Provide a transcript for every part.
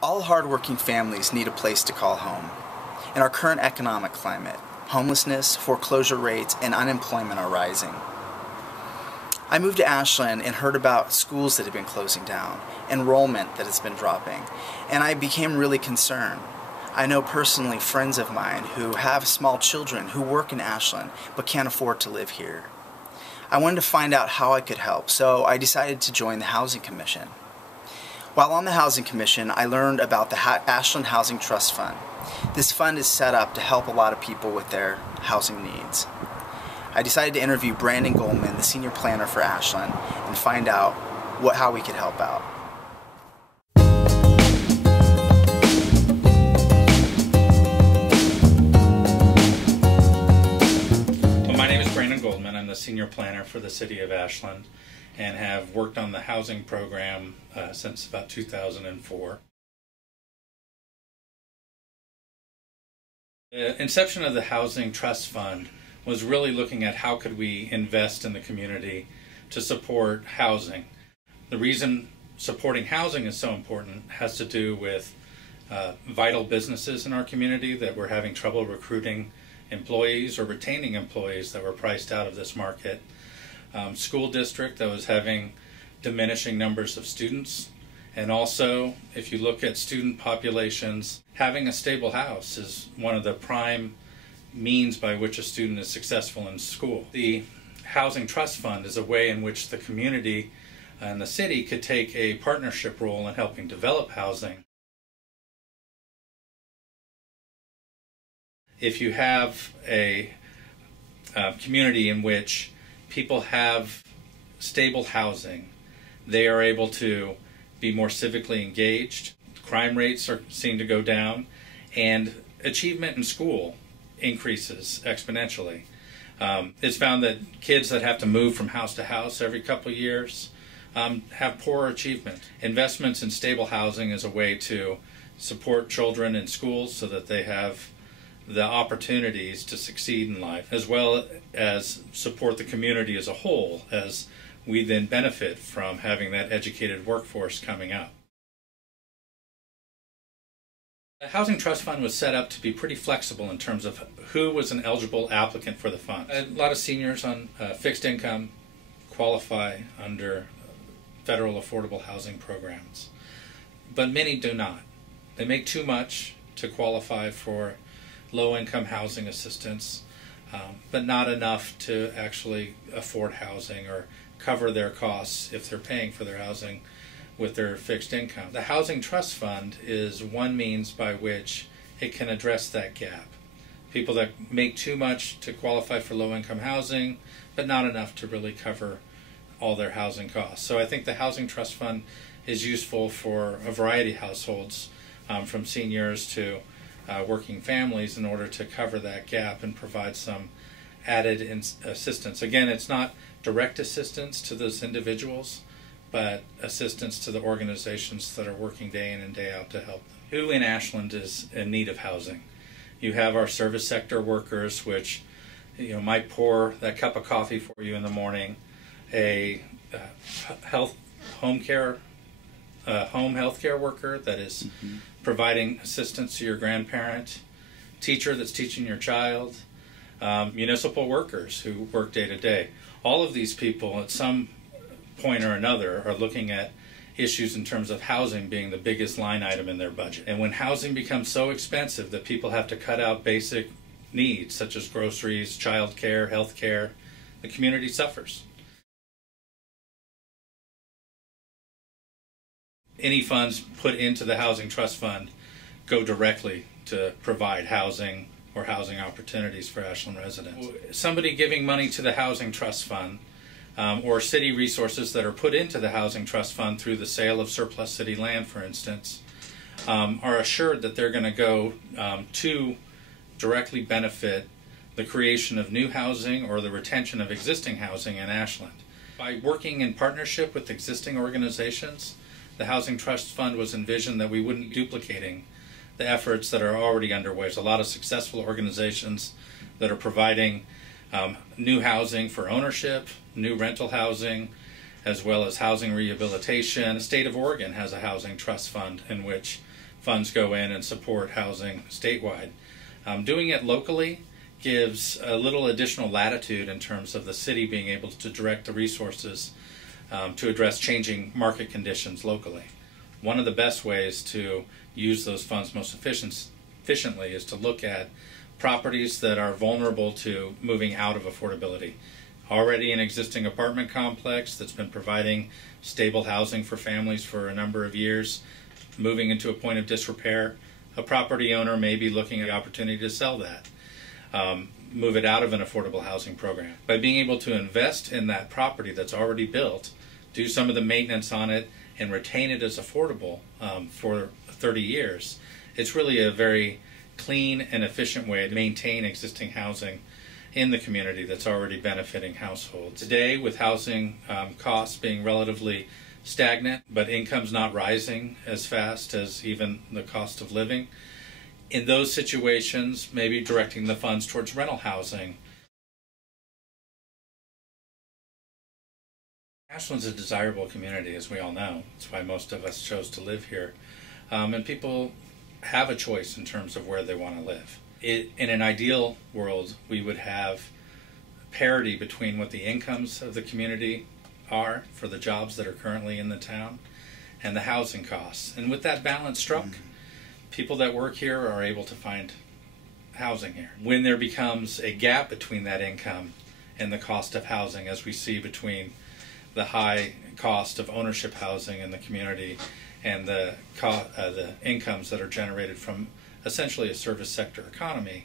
All hardworking families need a place to call home. In our current economic climate, homelessness, foreclosure rates, and unemployment are rising. I moved to Ashland and heard about schools that have been closing down, enrollment that has been dropping, and I became really concerned. I know personally friends of mine who have small children who work in Ashland but can't afford to live here. I wanted to find out how I could help, so I decided to join the Housing Commission. While on the Housing Commission, I learned about the Ashland Housing Trust Fund. This fund is set up to help a lot of people with their housing needs. I decided to interview Brandon Goldman, the senior planner for Ashland, and find out how we could help out. Well, my name is Brandon Goldman. I'm the senior planner for the city of Ashland and have worked on the housing program since about 2004. The inception of the Housing Trust Fund was really looking at how could we invest in the community to support housing. The reason supporting housing is so important has to do with vital businesses in our community that were having trouble recruiting employees or retaining employees that were priced out of this market. School district that was having diminishing numbers of students, and also if you look at student populations, having a stable house is one of the prime means by which a student is successful in school. The Housing Trust Fund is a way in which the community and the city could take a partnership role in helping develop housing. If you have a community in which people have stable housing, they are able to be more civically engaged, crime rates are seen to go down, and achievement in school increases exponentially. It's found that kids that have to move from house to house every couple of years have poor achievement. Investments in stable housing is a way to support children in schools so that they have the opportunities to succeed in life, as well as support the community as a whole, as we then benefit from having that educated workforce coming up. The Housing Trust Fund was set up to be pretty flexible in terms of who was an eligible applicant for the fund. A lot of seniors on fixed income qualify under federal affordable housing programs, but many do not. They make too much to qualify for low-income housing assistance, but not enough to actually afford housing or cover their costs if they're paying for their housing with their fixed income. The Housing Trust Fund is one means by which it can address that gap. People that make too much to qualify for low-income housing, but not enough to really cover all their housing costs. So I think the Housing Trust Fund is useful for a variety of households, from seniors to working families, in order to cover that gap and provide some added assistance. Again, it's not direct assistance to those individuals, but assistance to the organizations that are working day in and day out to help them. Who in Ashland is in need of housing? You have our service sector workers, which might pour that cup of coffee for you in the morning, a home health care worker that is providing assistance to your grandparent, teacher that's teaching your child, municipal workers who work day to day. All of these people at some point or another are looking at issues in terms of housing being the biggest line item in their budget. And when housing becomes so expensive that people have to cut out basic needs such as groceries, child care, health care, the community suffers. Any funds put into the Housing Trust Fund go directly to provide housing or housing opportunities for Ashland residents. Somebody giving money to the Housing Trust Fund or city resources that are put into the Housing Trust Fund through the sale of surplus city land, for instance, are assured that they're going to go to directly benefit the creation of new housing or the retention of existing housing in Ashland. By working in partnership with existing organizations, the Housing Trust Fund was envisioned that we wouldn't be duplicating the efforts that are already underway. There's a lot of successful organizations that are providing new housing for ownership, new rental housing, as well as housing rehabilitation. The state of Oregon has a housing trust fund in which funds go in and support housing statewide. Doing it locally gives a little additional latitude in terms of the city being able to direct the resources to address changing market conditions locally. One of the best ways to use those funds most efficiently is to look at properties that are vulnerable to moving out of affordability. Already an existing apartment complex that's been providing stable housing for families for a number of years, moving into a point of disrepair, a property owner may be looking at the opportunity to sell that, move it out of an affordable housing program. By being able to invest in that property that's already built, do some of the maintenance on it, and retain it as affordable for 30 years, it's really a very clean and efficient way to maintain existing housing in the community that's already benefiting households. Today, with housing costs being relatively stagnant, but incomes not rising as fast as even the cost of living, in those situations, maybe directing the funds towards rental housing. Ashland's a desirable community, as we all know. That's why most of us chose to live here. And people have a choice in terms of where they want to live. In an ideal world, we would have parity between what the incomes of the community are for the jobs that are currently in the town and the housing costs. And with that balance struck, people that work here are able to find housing here. When there becomes a gap between that income and the cost of housing, as we see between the high cost of ownership housing in the community and the incomes that are generated from essentially a service sector economy,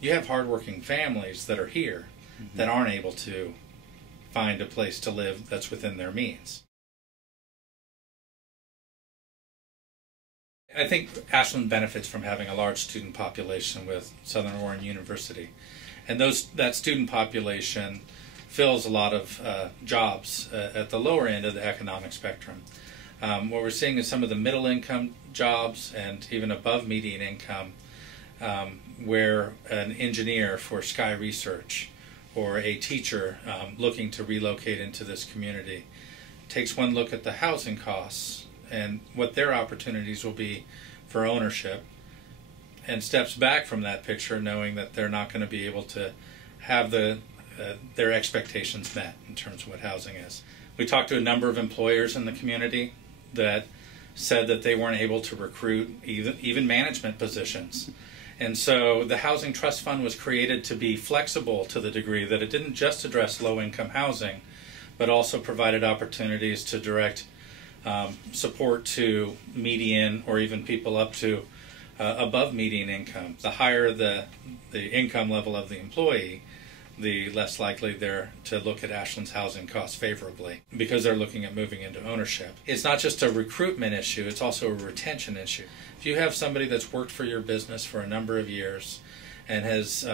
you have hardworking families that are here that aren't able to find a place to live that's within their means. I think Ashland benefits from having a large student population with Southern Oregon University, and that student population fills a lot of jobs at the lower end of the economic spectrum. What we're seeing is some of the middle income jobs and even above median income, where an engineer for Sky Research or a teacher looking to relocate into this community takes one look at the housing costs and what their opportunities will be for ownership, and steps back from that picture knowing that they're not going to be able to have their expectations met in terms of what housing is. We talked to a number of employers in the community that said that they weren't able to recruit even management positions. And so the Housing Trust Fund was created to be flexible to the degree that it didn't just address low-income housing, but also provided opportunities to direct support to median or even people up to above median income. The higher the income level of the employee, the less likely they're to look at Ashland's housing costs favorably because they're looking at moving into ownership. It's not just a recruitment issue, it's also a retention issue. If you have somebody that's worked for your business for a number of years and has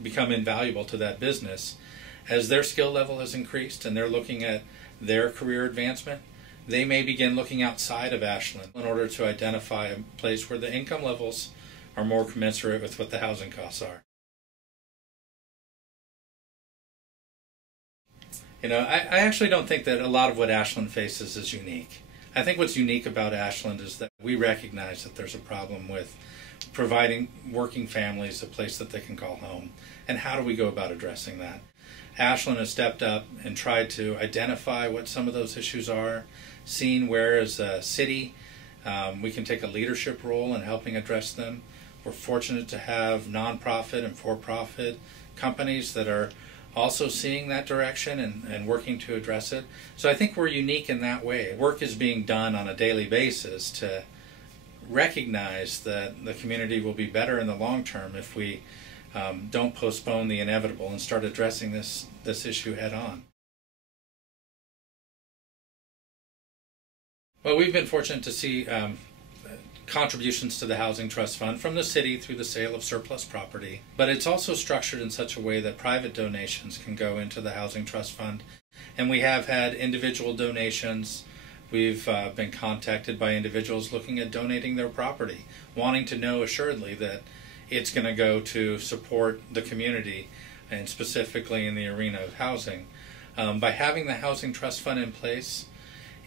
become invaluable to that business, as their skill level has increased and they're looking at their career advancement, they may begin looking outside of Ashland in order to identify a place where the income levels are more commensurate with what the housing costs are. You know, I actually don't think that a lot of what Ashland faces is unique. I think what's unique about Ashland is that we recognize that there's a problem with providing working families a place that they can call home. And how do we go about addressing that? Ashland has stepped up and tried to identify what some of those issues are, seen where as a city we can take a leadership role in helping address them. We're fortunate to have nonprofit and for-profit companies that are also seeing that direction and working to address it. So I think we're unique in that way. Work is being done on a daily basis to recognize that the community will be better in the long term if we don't postpone the inevitable and start addressing this issue head on. Well, we've been fortunate to see contributions to the Housing Trust Fund from the city through the sale of surplus property, but it's also structured in such a way that private donations can go into the Housing Trust Fund, and we have had individual donations. We've been contacted by individuals looking at donating their property, wanting to know assuredly that it's going to go to support the community, and specifically in the arena of housing. By having the Housing Trust Fund in place,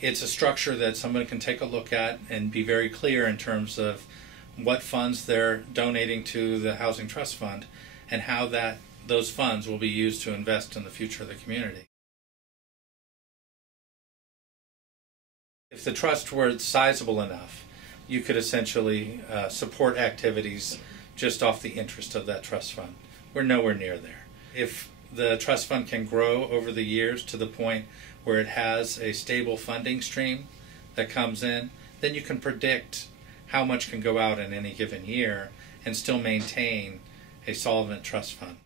It's a structure that someone can take a look at and be very clear in terms of what funds they're donating to the Housing Trust Fund and how those funds will be used to invest in the future of the community. If the trust were sizable enough, you could essentially support activities just off the interest of that trust fund. We're nowhere near there. If the trust fund can grow over the years to the point where it has a stable funding stream that comes in, then you can predict how much can go out in any given year and still maintain a solvent trust fund.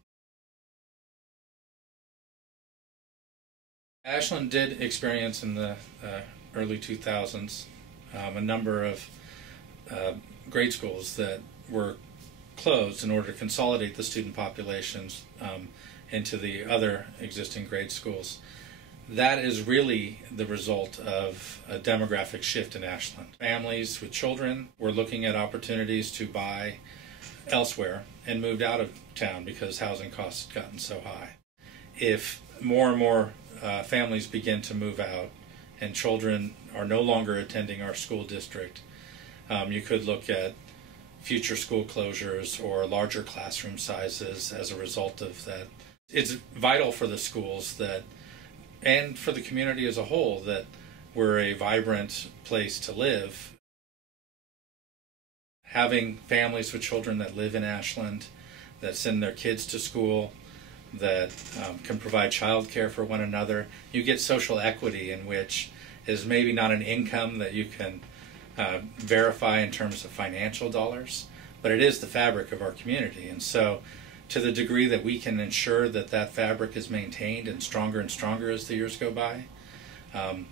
Ashland did experience in the early 2000s a number of grade schools that were closed in order to consolidate the student populations into the other existing grade schools. That is really the result of a demographic shift in Ashland. Families with children were looking at opportunities to buy elsewhere and moved out of town because housing costs had gotten so high. If more and more families begin to move out and children are no longer attending our school district, you could look at future school closures or larger classroom sizes as a result of that. It's vital for the schools and for the community as a whole that we're a vibrant place to live. Having families with children that live in Ashland, that send their kids to school, that can provide child care for one another, you get social equity in which is maybe not an income that you can verify in terms of financial dollars, but it is the fabric of our community. And so to the degree that we can ensure that that fabric is maintained and stronger as the years go by,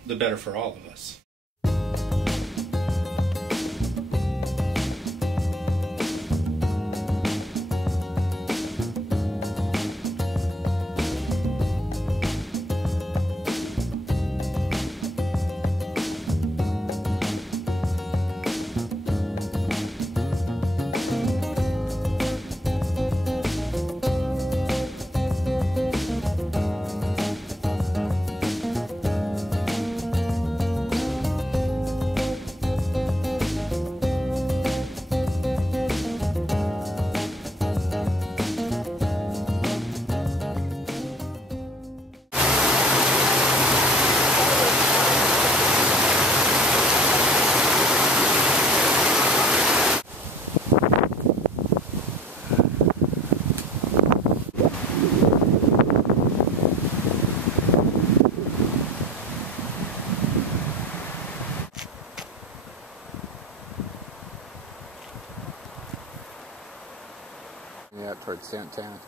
the better for all of us. Yeah, towards Santana.